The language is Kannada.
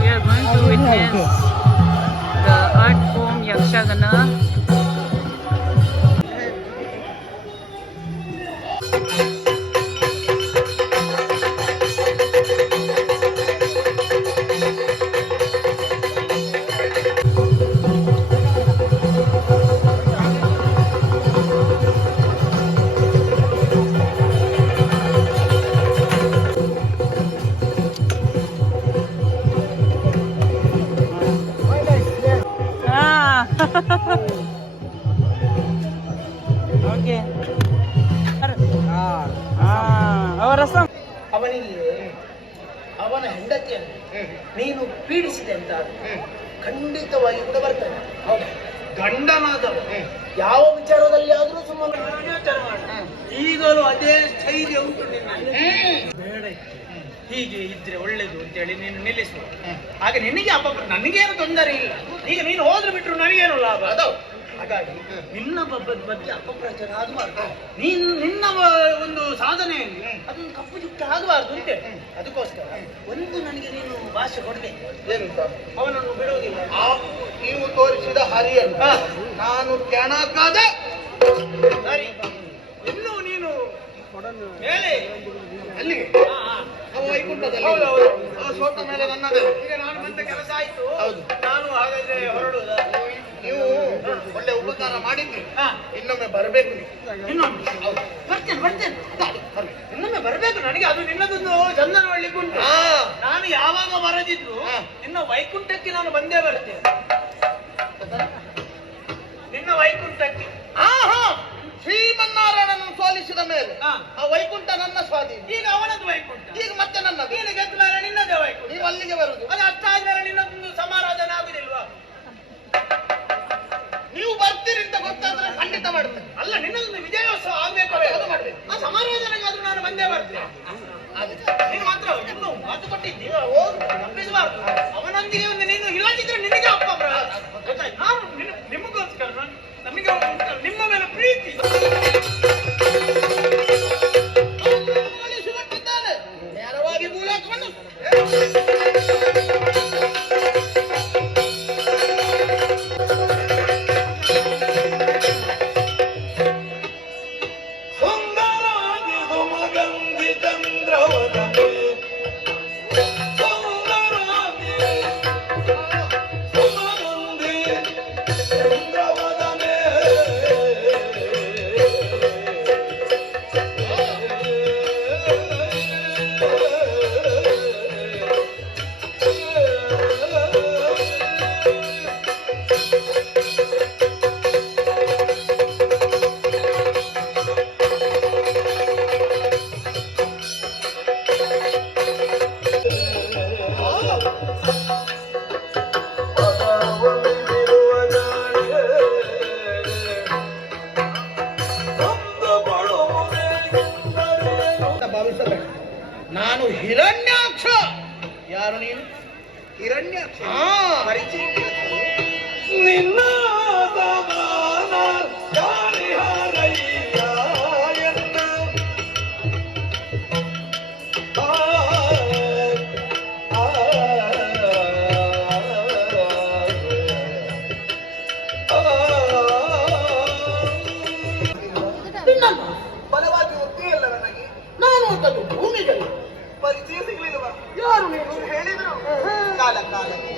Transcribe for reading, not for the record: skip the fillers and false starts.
we are going to witness the art form Yakshagana. Okay ಅವರಸಂ ಅವನಿಗೆ ಅವನ ಹೆಂಡತಿಯನ್ನು ನೀನು ಪೀಡಿಸಿದೆ ಅಂತ ಖಂಡಿತವಾಗಿ ಕೂಡ ಬರ್ತಾನೆ. ಹೌದು, ಗಂಡನಾದವ ಯಾವ ವಿಚಾರದಲ್ಲಿ ಆದ್ರೂ ಸುಮ್ಮನೆ ಯೋಚನೆ ಮಾಡ. ಈಗಲೂ ಅದೇ ಸ್ಥೈರ್ಯ ಉಂಟು ನಿನ್ನಲ್ಲಿ. ಬೇಡ, ಹೀಗೆ ಇದ್ರೆ ಒಳ್ಳೇದು ಅಂತೇಳಿ ನೀನು ನಿಲ್ಲಿಸುವ. ಆಗ ನಿನಗೆ ನನಗೇನು ತೊಂದರೆ ಇಲ್ಲ. ಈಗ ನೀನು ಹೋದ್ರೆ ಬಿಟ್ರು ನನಗೇನು ಲಾಭ. ಹಾಗಾಗಿ ನಿನ್ನ ಬಗ್ಗೆ ಅಪಪ್ರಚಾರ ಆಗಬಾರ್ದು. ನಿನ್ನ ಒಂದು ಸಾಧನೆಯಲ್ಲಿ ಅದೊಂದು ಕಪ್ಪು ಚುಕ್ಕೆ ಆಗಬಾರ್ದು ಅಂತ. ಅದಕ್ಕೋಸ್ಕರ ಒಂದು ನನಗೆ ನೀನು ಭಾಷೆ ಕೊಡ್ಬೇಕು. ಅವನನ್ನು ಬಿಡುವುದಿಲ್ಲ. ನೀವು ತೋರಿಸಿದ ಹರಿಯನ್ನು ನಾನು ಕೆಣಕದ ಸರಿ. ಇನ್ನು ನೀನು ಮೇಲೆ ಅಲ್ಲಿಗೆ ವೈಕುಂಠದಲ್ಲಿ ಸೋತ ಮೇಲೆ ನನ್ನದೇ. ಈಗ ನಾನು ಬಂದ ಕೆಲಸ ಆಯ್ತು. ನಾನು ಹಾಗಾದ್ರೆ ಹೊರಡುವುದ? ನೀವು ಒಳ್ಳೆ ಉಪಕಾರ ಮಾಡಿದ್ರಿ. ಇನ್ನೊಮ್ಮೆ ಬರಬೇಕು. ಬರ್ತೇನೆ. ಇನ್ನೊಮ್ಮೆ ಬರಬೇಕು ನನಗೆ. ಅದು ನಿನ್ನದೊಂದು ಚಂದನವಳ್ಳಿ ಉಂಟು. ನಾನು ಯಾವಾಗ ಬರದಿದ್ರು ನಿನ್ನ ವೈಕುಂಠಕ್ಕೆ ನಾನು ಬಂದೇ ಬರ್ತೇನೆ. ನಿನ್ನ ವೈಕುಂಠಕ್ಕೆ ಶ್ರೀಮನ್ನಾರಾಯಣನನ್ನು ಸೋಲಿಸಿದ ಮೇಲೆ ಆ ವೈಕುಂಠ ನನ್ನ ಸ್ವಾಧೀನ. ಈಗ ಅವನದ್ದು ವೈಕುಂಠ. ಈಗ ಮತ್ತೆ ನನ್ನದು. ನೀನು ಗೆದ್ದ ಮೇಲೆ ನಿನ್ನದೇ ವೈಕುಂಠ. ನೀವು ಅಲ್ಲಿಗೆ ಬರುದು. ಅದು ಅಷ್ಟಾದ್ಮೇಲೆ ನಿನ್ನದೊಂದು ಸಮಾರಾಧನೆ ಆಗುದಿಲ್ವಾ? ನೀವು ಬರ್ತೀರಿ ಅಂತ ಗೊತ್ತಾದ್ರೆ ಖಂಡಿತ ಮಾಡ್ತೇನೆ. ಅಲ್ಲ, ನಿನ್ನದೊಂದು ವಿಜಯೋತ್ಸವ ಆಗ್ಬೇಕು. ಅದು ಮಾಡ್ಬೇಕು. ಆ ಸಮಾರಾಧನೆಗಾದ್ರೂ ನಾನು ಬಂದೇ ಬರ್ತೇನೆ. ನೀನು ಮಾತ್ರ ಇನ್ನು ಮಾತು ಕೊಟ್ಟಿದ್ದಿ, ತಪ್ಪಿಸಬಾರ್ದು. ಅವನೊಂದಿಗೆ ಒಂದು ನೀನು ಇಲ್ಲದಿದ್ರೆ ನಿನಗೆ ಅಪ್ಪ ಗೊತ್ತಾಯ್ತು. ನಾನು ನಿಮಗೋಸ್ಕರ ನಮಗೆ ನಿಮ್ಮ ಮೇಲೆ ಪ್ರೀತಿ ನೇರವಾಗಿ ಮೂಲಕವನ್ನು ನಾನು ಹಿರಣ್ಯಾಕ್ಷ. ಯಾರು ನೀನು? ಹಿರಣ್ಯಾಕ್ಷ. ಪರಿಚಯ ನಿನ್ನ ಬಲವಾಗಿ ಒಪ್ಪಿಯಲ್ಲ ನನಗೆ. ನಾನು ಅಂತದ್ದು ಭೂಮಿಗಳು ಪರಿಚಯ ಸಿಗಲಿಲ್ವ? ಯಾರು ನೀನು ಹೇಳಿದ್ರು? ಕಾಲ ಕಾಲಕ್ಕೆ